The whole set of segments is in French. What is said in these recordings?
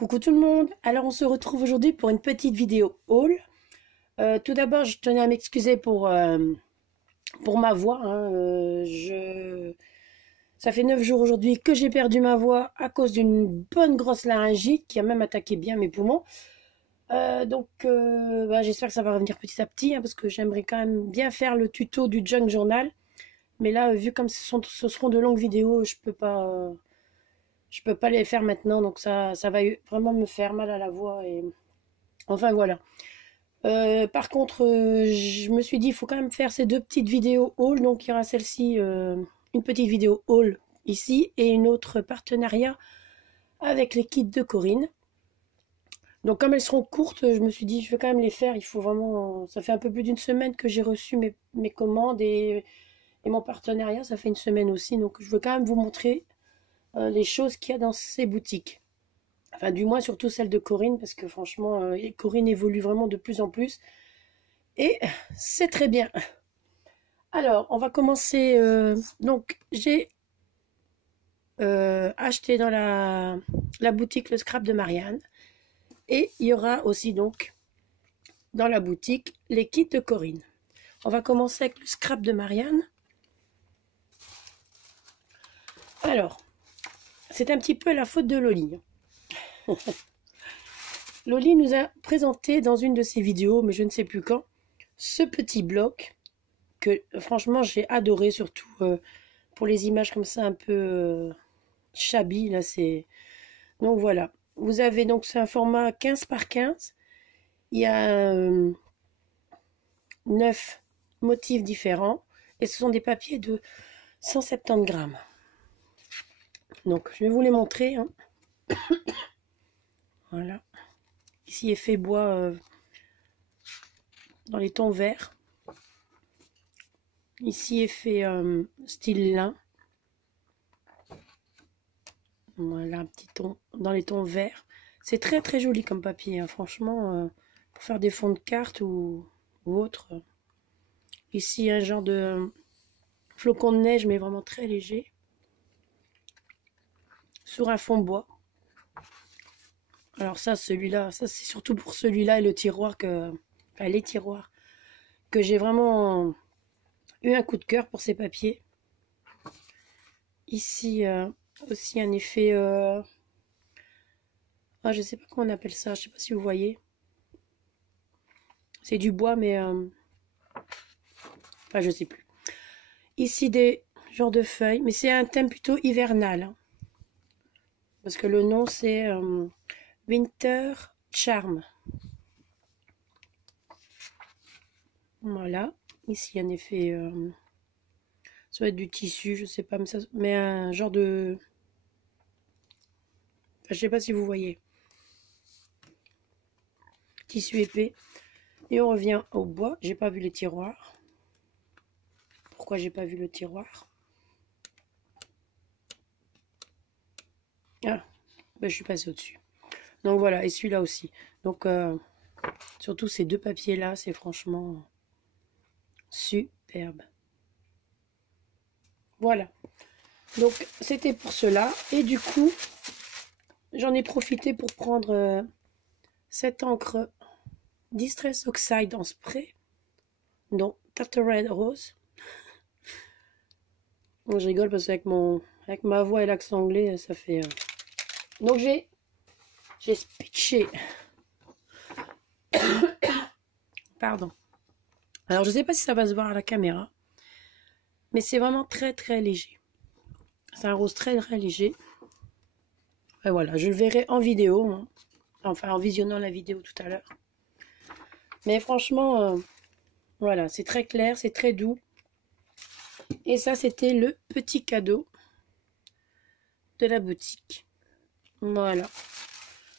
Coucou tout le monde, alors on se retrouve aujourd'hui pour une petite vidéo haul. Tout d'abord je tenais à m'excuser pour ma voix. Ça fait 9 jours aujourd'hui que j'ai perdu ma voix à cause d'une bonne grosse laryngite qui a même attaqué bien mes poumons. J'espère que ça va revenir petit à petit parce que j'aimerais quand même bien faire le tuto du Junk Journal. Mais là, vu comme ce seront de longues vidéos, je peux pas les faire maintenant, donc ça va vraiment me faire mal à la voix. Et enfin voilà. Par contre, je me suis dit, il faut quand même faire ces deux petites vidéos haul. Donc il y aura celle-ci, une petite vidéo haul ici, et une autre partenariat avec les kits de Corinne. Donc comme elles seront courtes, je me suis dit, je vais quand même les faire. Il faut vraiment. Ça fait un peu plus d'une semaine que j'ai reçu mes commandes et mon partenariat, ça fait une semaine aussi. Donc je veux quand même vous montrer les choses qu'il y a dans ces boutiques. Enfin, du moins, surtout celle de Corinne, parce que franchement, Corinne évolue vraiment de plus en plus. Et c'est très bien. Alors, on va commencer. Donc, j'ai acheté dans la boutique le scrap de Marianne. Et il y aura aussi, donc, dans la boutique, les kits de Corinne. On va commencer avec le scrap de Marianne. Alors, c'est un petit peu la faute de Loli. Loli nous a présenté dans une de ses vidéos, mais je ne sais plus quand, ce petit bloc que franchement j'ai adoré, surtout pour les images comme ça un peu shabby. Là, donc voilà, vous avez donc c'est un format 15 par 15. Il y a 9 motifs différents et ce sont des papiers de 170 grammes. Donc je vais vous les montrer. Voilà. Ici, effet bois dans les tons verts. Ici, effet style lin. Voilà, un petit ton dans les tons verts. C'est très très joli comme papier, franchement, pour faire des fonds de cartes ou autre. Ici, un genre de flocon de neige, mais vraiment très léger. Sur un fond bois. Alors ça, celui-là, ça c'est surtout pour celui-là et le tiroir enfin les tiroirs, que j'ai vraiment eu un coup de cœur pour ces papiers. Ici, aussi un effet... je sais pas comment on appelle ça, je sais pas si vous voyez. C'est du bois, mais... Enfin, je sais plus. Ici, des genres de feuilles, mais c'est un thème plutôt hivernal. Parce que le nom, c'est Winter Charm. Voilà. Ici, un effet... ça va être du tissu, je sais pas, mais un genre de... Enfin, je sais pas si vous voyez. Tissu épais. Et on revient au bois. J'ai pas vu les tiroirs. Pourquoi j'ai pas vu le tiroir? Ah, ben je suis passée au-dessus. Donc voilà, et celui-là aussi. Donc, surtout ces deux papiers-là, c'est franchement superbe. Voilà. Donc, c'était pour cela. Et du coup, j'en ai profité pour prendre cette encre Distress Oxide en spray. Donc, Tartared Rose. Bon, je rigole parce qu'avec ma voix et l'accent anglais, ça fait... Donc, j'ai spitché. Pardon. Alors, je ne sais pas si ça va se voir à la caméra. Mais c'est vraiment très, très léger. C'est un rose très, très léger. Et voilà, je le verrai en vidéo. Hein. Enfin, en visionnant la vidéo tout à l'heure. Mais franchement, voilà, c'est très clair, c'est très doux. Et ça, c'était le petit cadeau de la boutique. Voilà.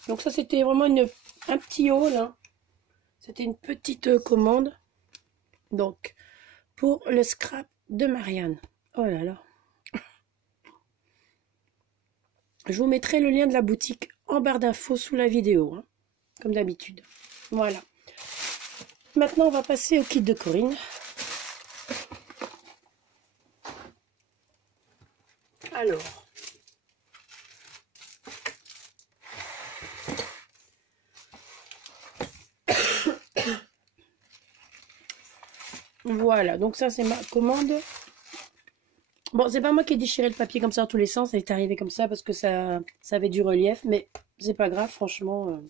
Donc ça, c'était vraiment un petit haul. Hein. C'était une petite commande. Donc, pour le scrap de Marianne. Oh là là. Je vous mettrai le lien de la boutique en barre d'infos sous la vidéo. Hein, comme d'habitude. Voilà. Maintenant, on va passer au kit de Corinne. Alors, Voilà, donc ça c'est ma commande. Bon, c'est pas moi qui ai déchiré le papier comme ça dans tous les sens, ça est arrivé comme ça parce que ça avait du relief, mais c'est pas grave, franchement.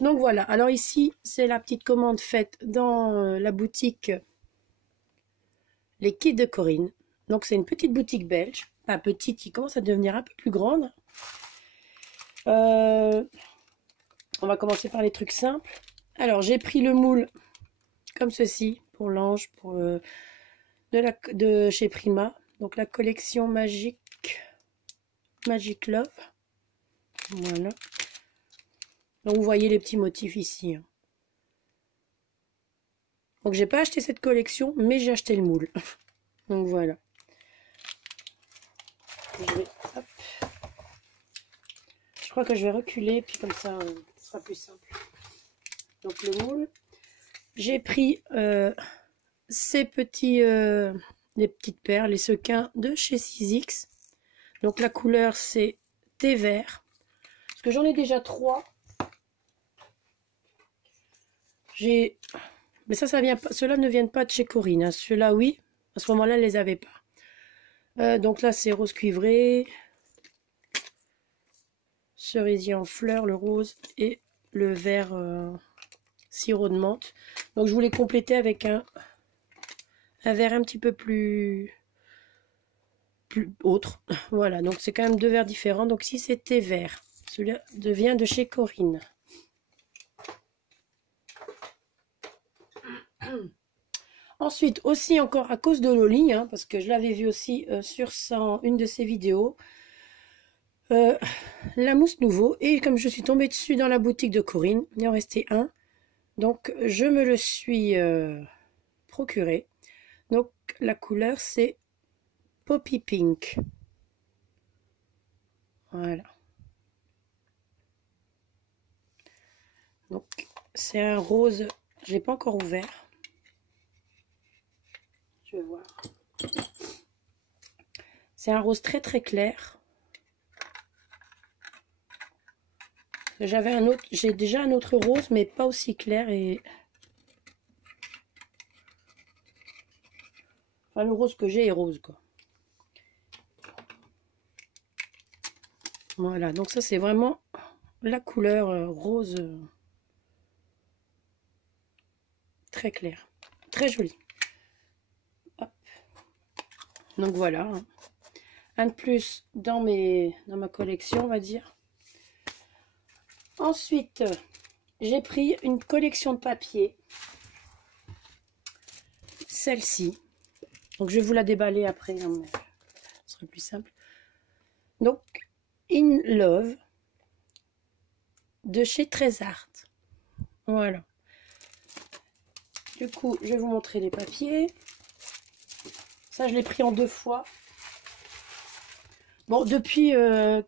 Donc voilà, alors ici, c'est la petite commande faite dans la boutique Les Kits de Corinne. Donc c'est une petite boutique belge, pas petite, qui commence à devenir un peu plus grande. On va commencer par les trucs simples. Alors j'ai pris le moule comme ceci pour l'ange, pour de chez Prima. Donc la collection Magic Love. Voilà. Donc vous voyez les petits motifs ici. Donc j'ai pas acheté cette collection, mais j'ai acheté le moule. Donc voilà. Je crois que je vais reculer, puis comme ça, ce sera plus simple. Donc le moule. J'ai pris ces petits, les petites perles, les sequins de chez 6X. Donc la couleur c'est thé vert. Parce que j'en ai déjà 3. Mais ça vient pas. Ceux-là ne viennent pas de chez Corinne. Hein. Ceux-là, oui. À ce moment-là, elle les avait pas. Donc là, c'est rose cuivré, cerisier en fleurs, le rose et le vert sirop de menthe. Donc je voulais compléter avec un vert un petit peu plus autre. Voilà, donc c'est quand même 2 verres différents. Donc si c'était vert, celui-là vient de chez Corinne. Ensuite, aussi encore à cause de Loli, hein, parce que je l'avais vu aussi sur une de ses vidéos, la mousse nouveau. Et comme je suis tombée dessus dans la boutique de Corinne, il en restait un. Donc je me le suis procuré. Donc la couleur c'est Poppy Pink. Voilà. Donc c'est un rose, je l'ai pas encore ouvert. Je vais voir. C'est un rose très très clair. J'ai déjà un autre rose, mais pas aussi clair et enfin, le rose que j'ai est rose quoi. Voilà, donc ça c'est vraiment la couleur rose très claire, très jolie. Hop. Donc voilà, un de plus dans ma collection, on va dire. Ensuite, j'ai pris une collection de papier. Celle-ci. Donc, je vais vous la déballer après. Hein, mais ce sera plus simple. Donc, In Love de chez Trésart. Voilà. Du coup, je vais vous montrer les papiers. Ça, je l'ai pris en 2 fois. Bon, depuis,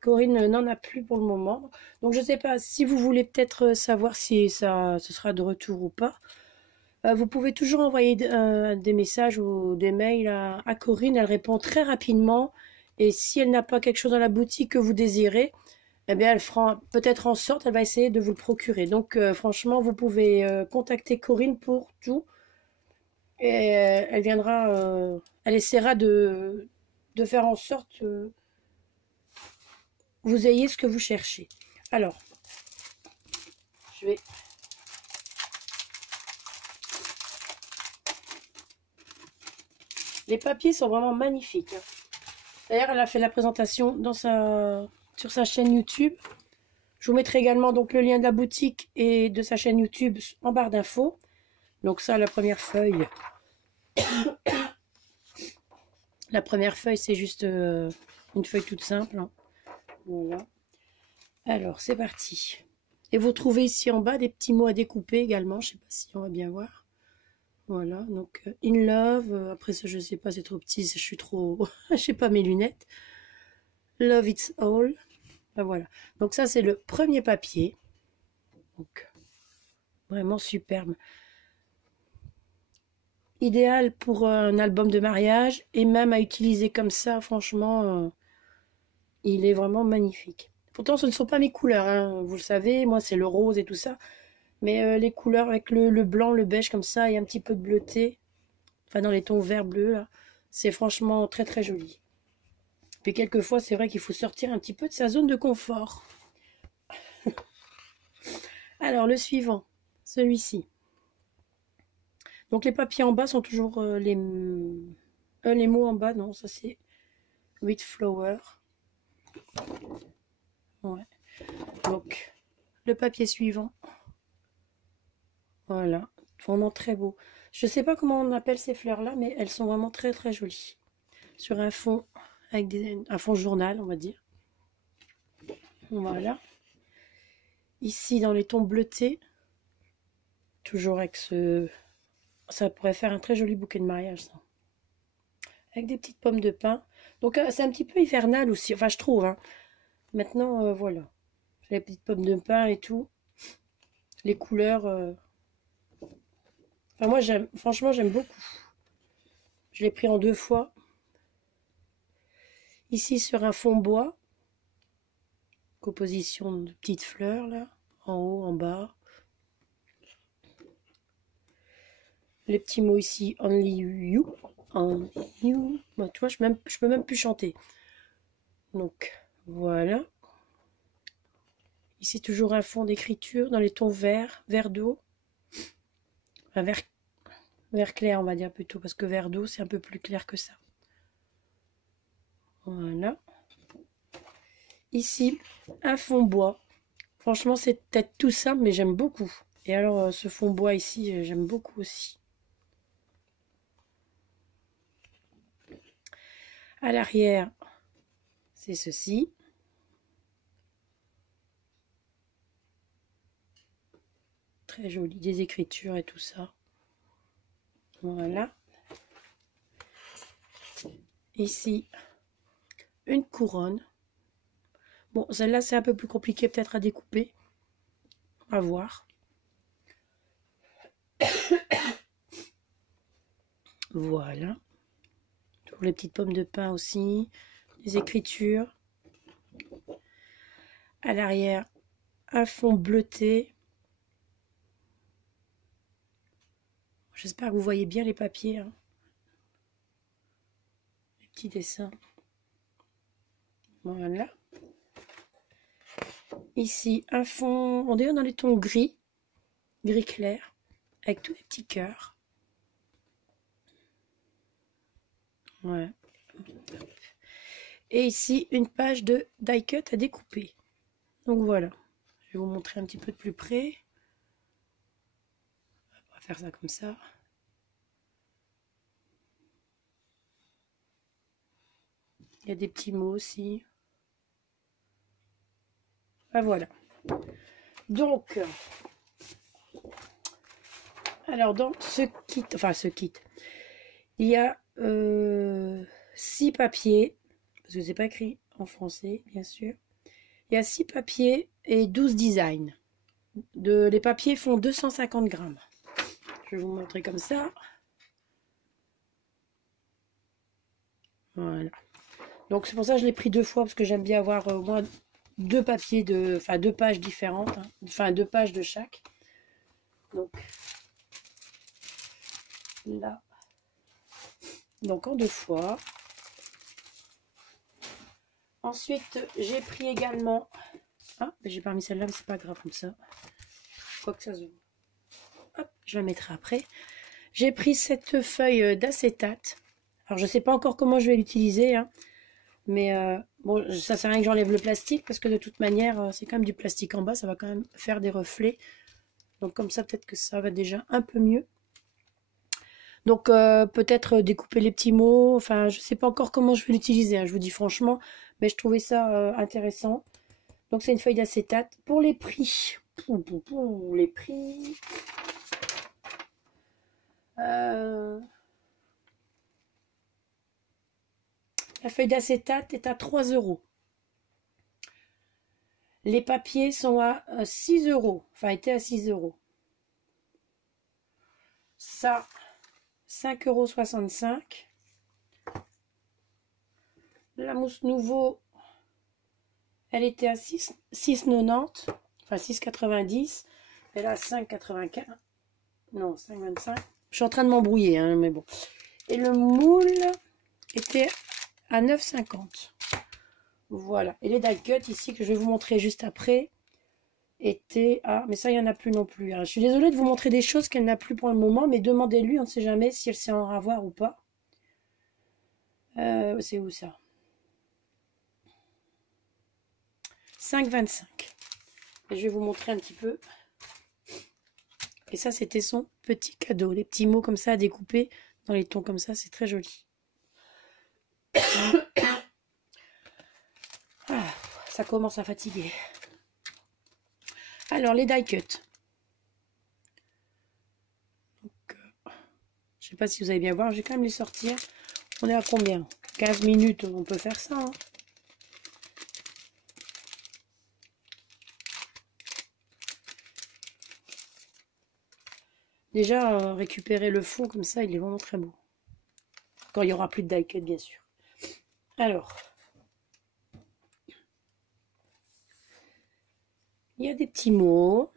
Corinne n'en a plus pour le moment. Donc, je ne sais pas si vous voulez peut-être savoir si ce sera de retour ou pas. Vous pouvez toujours envoyer des messages ou des mails à Corinne. Elle répond très rapidement. Et si elle n'a pas quelque chose dans la boutique que vous désirez, eh bien, elle fera peut-être en sorte, elle va essayer de vous le procurer. Donc, franchement, vous pouvez contacter Corinne pour tout. Et elle viendra, elle essaiera de faire en sorte que vous ayez ce que vous cherchez. Alors, je vais... Les papiers sont vraiment magnifiques. D'ailleurs, elle a fait la présentation sur sa chaîne YouTube. Je vous mettrai également donc le lien de la boutique et de sa chaîne YouTube en barre d'infos. Donc ça, la première feuille. La première feuille, c'est juste une feuille toute simple. Hein. Voilà. Alors, c'est parti. Et vous trouvez ici en bas des petits mots à découper également. Je ne sais pas si on va bien voir. Voilà, donc In Love. Après ça, je sais pas, c'est trop petit. Je suis trop... je sais pas mes lunettes. Love It's All. Ben voilà. Donc ça, c'est le premier papier. Donc, vraiment superbe. Idéal pour un album de mariage. Et même à utiliser comme ça, franchement, il est vraiment magnifique. Pourtant, ce ne sont pas mes couleurs. Hein. Vous le savez, moi, c'est le rose et tout ça. Mais les couleurs avec le blanc, le beige comme ça et un petit peu de bleuté, enfin dans les tons vert bleu là, c'est franchement très très joli. Puis quelquefois c'est vrai qu'il faut sortir un petit peu de sa zone de confort. Alors le suivant, celui-ci. Donc les papiers en bas sont toujours les mots en bas, non, ça c'est with flower. Ouais. Donc le papier suivant. Voilà, vraiment très beau. Je sais pas comment on appelle ces fleurs-là, mais elles sont vraiment très très jolies. Sur un fond avec un fond journal, on va dire. Voilà. Ici dans les tons bleutés, toujours avec ce... Ça pourrait faire un très joli bouquet de mariage, ça. Avec des petites pommes de pin. Donc c'est un petit peu hivernal aussi, enfin je trouve. Hein. Maintenant, voilà. Les petites pommes de pin et tout. Les couleurs... Enfin moi, franchement, j'aime beaucoup. Je l'ai pris en 2 fois. Ici sur un fond bois. Composition de petites fleurs, là. En haut, en bas. Les petits mots ici, only you. Only you. Bah, tu vois, je peux même plus chanter. Donc, voilà. Ici, toujours un fond d'écriture dans les tons verts, vert d'eau. Enfin, vert clair, on va dire plutôt, parce que vert d'eau, c'est un peu plus clair que ça. Voilà. Ici, un fond bois. Franchement, c'est peut-être tout simple, mais j'aime beaucoup. Et alors, ce fond bois ici, j'aime beaucoup aussi. À l'arrière, c'est ceci. Très joli, des écritures et tout ça. Voilà. Ici, une couronne. Bon, celle-là, c'est un peu plus compliqué peut-être à découper. À voir. Voilà. Pour les petites pommes de pin aussi. Des écritures. À l'arrière, un fond bleuté. J'espère que vous voyez bien les papiers. Hein. Les petits dessins. Voilà. Ici, un fond, on dirait dans les tons gris. Gris clair. Avec tous les petits cœurs. Ouais. Et ici, une page de die cut à découper. Donc voilà. Je vais vous montrer un petit peu de plus près. On va faire ça comme ça. Il y a des petits mots aussi. Ah, voilà. Donc, alors dans ce kit, il y a 6 papiers, parce que c'est pas écrit en français, bien sûr. Il y a 6 papiers et 12 designs. Les papiers font 250 grammes. Je vais vous montrer comme ça. Voilà. Donc c'est pour ça que je l'ai pris 2 fois, parce que j'aime bien avoir au moins 2 papiers, 2 pages différentes, hein. Enfin 2 pages de chaque. Donc là, donc en 2 fois. Ensuite, j'ai pris également... Ah, j'ai pas mis celle-là, mais c'est pas grave comme ça. Quoi que ça se... Hop, je la mettrai après. J'ai pris cette feuille d'acétate. Alors, je sais pas encore comment je vais l'utiliser, hein, mais bon, ça sert à rien que j'enlève le plastique, parce que de toute manière, c'est quand même du plastique en bas, ça va quand même faire des reflets. Donc comme ça, peut-être que ça va déjà un peu mieux. Donc peut-être découper les petits mots, enfin je sais pas encore comment je vais l'utiliser, hein, je vous dis franchement, mais je trouvais ça intéressant. Donc c'est une feuille d'acétate. Pour les prix, les prix, la feuille d'acétate est à 3 €. Les papiers sont à 6 €, enfin étaient à 6 €. Ça, 5,65 €. La mousse nouveau, elle était à 6,90, enfin 6,90. Elle a 5,95. Non, 5,25. Je suis en train de m'embrouiller, hein, mais bon. Et le moule était à 9,50. Voilà. Et les die cuts ici, que je vais vous montrer juste après, étaient à... Mais ça, il n'y en a plus non plus. Hein. Je suis désolée de vous montrer des choses qu'elle n'a plus pour le moment, mais demandez-lui, on ne sait jamais si elle sait en avoir ou pas. C'est où ça? 5,25. Et je vais vous montrer un petit peu. Et ça, c'était son petit cadeau. Les petits mots comme ça à découper dans les tons comme ça, c'est très joli. Ah, ça commence à fatiguer. Alors, les die cuts. Donc, je sais pas si vous allez bien voir, je vais quand même les sortir. On est à combien? 15 minutes, on peut faire ça. Hein. Déjà, récupérer le fond comme ça, il est vraiment très beau. Quand il n'y aura plus de die cut, bien sûr. Alors, il y a des petits mots.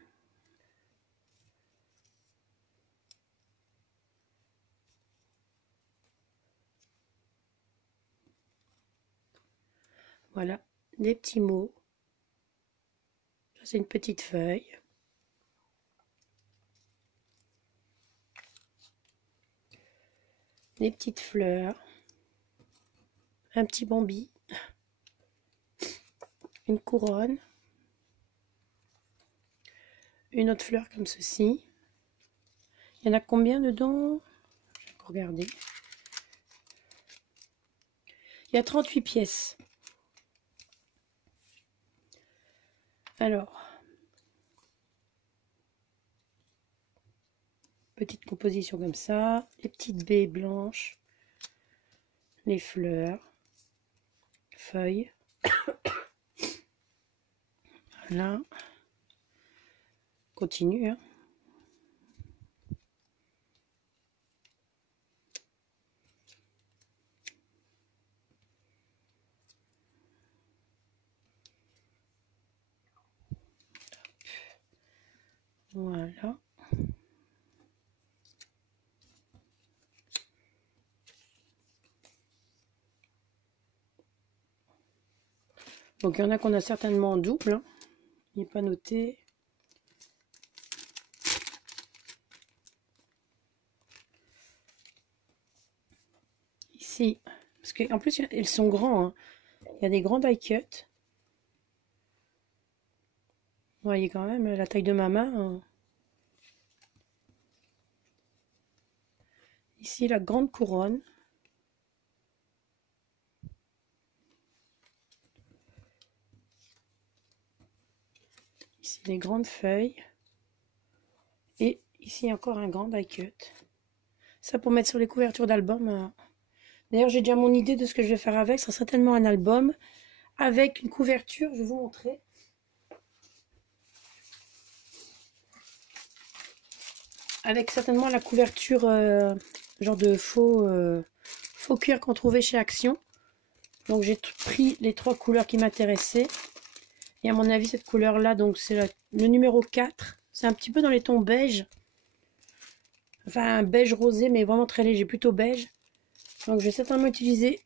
Voilà, des petits mots. Ça, c'est une petite feuille. Des petites fleurs. Un petit bambi. Une couronne. Une autre fleur comme ceci. Il y en a combien dedans? Je vais regarder. Il y a 38 pièces. Alors, petite composition comme ça. Les petites baies blanches. Les fleurs. Feuilles. Voilà. Continue, hein. Voilà. Donc il y en a qu'on a certainement en double. Hein. Il n'est pas noté. Ici, parce qu'en plus ils sont grands. Hein. Il y a des grands die cuts. Vous voyez quand même la taille de ma main. Hein. Ici la grande couronne. Ici les grandes feuilles. Et ici encore un grand die cut. Ça pour mettre sur les couvertures d'album. D'ailleurs j'ai déjà mon idée de ce que je vais faire avec. Ça sera certainement un album avec une couverture. Je vais vous montrer. Avec certainement la couverture genre de faux cuir qu'on trouvait chez Action. Donc j'ai pris les 3 couleurs qui m'intéressaient. Et à mon avis cette couleur là, donc c'est le numéro 4. C'est un petit peu dans les tons beige. Enfin un beige rosé mais vraiment très léger, plutôt beige. Donc je vais certainement utiliser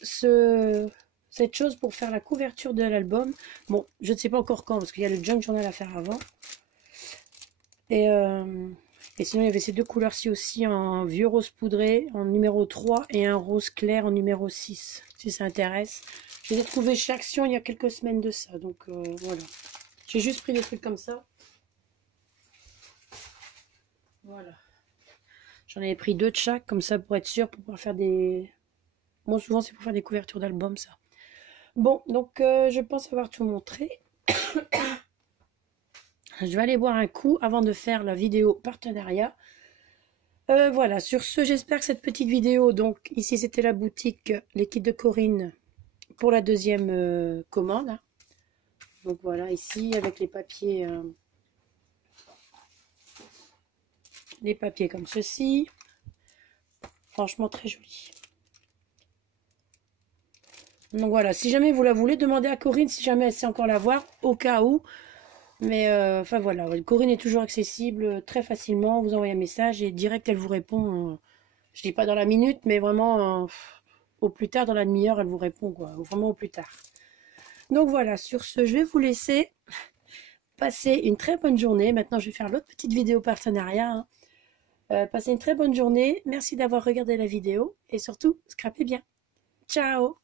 cette chose pour faire la couverture de l'album. Bon, je ne sais pas encore quand parce qu'il y a le junk journal à faire avant. Et sinon, il y avait ces 2 couleurs-ci aussi, en vieux rose poudré en numéro 3 et un rose clair en numéro 6, si ça intéresse. Je les ai trouvés chez Action il y a quelques semaines de ça, donc voilà. J'ai juste pris des trucs comme ça. Voilà. J'en avais pris 2 de chaque, comme ça, pour être sûr, pour pouvoir faire des... Bon, souvent, c'est pour faire des couvertures d'albums, ça. Bon, donc, je pense avoir tout montré. Je vais aller boire un coup avant de faire la vidéo partenariat. Voilà, sur ce, j'espère que cette petite vidéo, donc ici c'était la boutique, les kits de Corinne pour la deuxième commande. Donc voilà, ici avec les papiers comme ceci. Franchement très joli. Donc voilà, si jamais vous la voulez, demandez à Corinne si jamais elle sait encore la voir, au cas où. Mais enfin voilà, ouais, Corinne est toujours accessible très facilement. Vous envoyez un message et direct elle vous répond. Je dis pas dans la minute, mais vraiment au plus tard dans la demi-heure, elle vous répond quoi. Vraiment au plus tard. Donc voilà, sur ce, je vais vous laisser passer une très bonne journée. Maintenant, je vais faire l'autre petite vidéo partenariat, hein. Passez une très bonne journée. Merci d'avoir regardé la vidéo et surtout, scrapez bien. Ciao!